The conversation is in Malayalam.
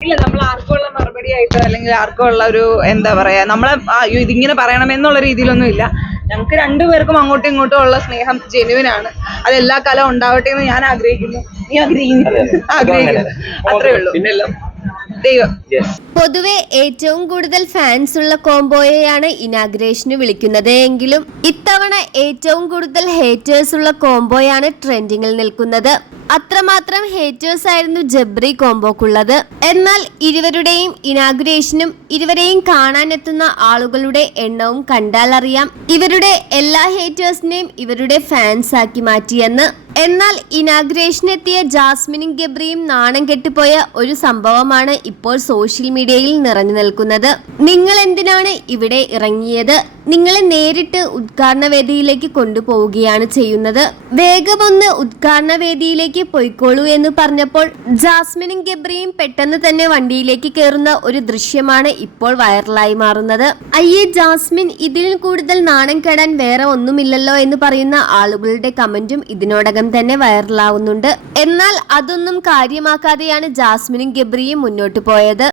ഇല്ല നമ്മൾ ആർക്കും ഉള്ള മറുപടി ആയിട്ട് അല്ലെങ്കിൽ ആർക്കും ഉള്ള ഒരു എന്താ പറയാ നമ്മളെ അയ്യോ, ഇതിങ്ങനെ പറയണമെന്നുള്ള രീതിയിലൊന്നും ഇല്ല. ഞങ്ങൾക്ക് രണ്ടുപേർക്കും അങ്ങോട്ടും ഇങ്ങോട്ടും ഉള്ള സ്നേഹം ജെനുവിൻ ആണ്. അത് എല്ലാ കാലവും ഉണ്ടാവട്ടെ എന്ന് ഞാൻ ആഗ്രഹിക്കുന്നു. നീ ആഗ്രഹിക്കുന്നു. ആഗ്രഹിക്കുന്നു. അത്രേ ഉള്ളൂ. ദൈവം. പൊതുവെ ഏറ്റവും കൂടുതൽ ഫാൻസ് ഉള്ള കോംബോയെയാണ് ഇനാഗ്രേഷന് വിളിക്കുന്നത്. എങ്കിലും ഇത്തവണ ഏറ്റവും കൂടുതൽ ഹേറ്റേഴ്സ് ഉള്ള കോംബോയാണ് ട്രെൻഡിങ്ങിൽ നിൽക്കുന്നത്. അത്രമാത്രം ഹേറ്റേഴ്സ് ആയിരുന്നു ജബ്രി കോംബോക്കുള്ളത്. എന്നാൽ ഇരുവരുടെയും ഇനാഗ്രേഷനും ഇരുവരെയും കാണാനെത്തുന്ന ആളുകളുടെ എണ്ണവും കണ്ടാൽ അറിയാം ഇവരുടെ എല്ലാ ഹേറ്റേഴ്സിനെയും ഇവരുടെ ഫാൻസ് ആക്കി മാറ്റിയെന്ന്. എന്നാൽ ഇനാഗ്രേഷനെത്തിയ ജാസ്മിനും ഗബ്രിയും നാണം കെട്ടുപോയ ഒരു സംഭവമാണ് ഇപ്പോൾ സോഷ്യൽ മീഡിയയിൽ നിറഞ്ഞു നിൽക്കുന്നത്. നിങ്ങൾ എന്തിനാണ് ഇവിടെ ഇറങ്ങിയത്? നിങ്ങളെ നേരിട്ട് ഉദ്ഘാടന വേദിയിലേക്ക് കൊണ്ടുപോവുകയാണ് ചെയ്യുന്നത്. വേഗമൊന്ന് ഉദ്ഘാടന വേദിയിലേക്ക് പോയിക്കോളൂ എന്ന് പറഞ്ഞപ്പോൾ ജാസ്മിനും ഗബ്രിയും പെട്ടെന്ന് തന്നെ വണ്ടിയിലേക്ക് കയറുന്ന ഒരു ദൃശ്യമാണ് ഇപ്പോൾ വൈറലായി മാറുന്നത്. അയ്യേ ജാസ്മിൻ ഇതിൽ കൂടുതൽ നാണം കെടാൻ വേറെ ഒന്നുമില്ലല്ലോ എന്ന് പറയുന്ന ആളുകളുടെ കമന്റും ഇതിനോടകം തന്നെ വൈറലാവുന്നുണ്ട്. എന്നാൽ അതൊന്നും കാര്യമാക്കാതെയാണ് ജാസ്മിനും ഗബ്രിയും മുന്നോട്ട് പോയത്.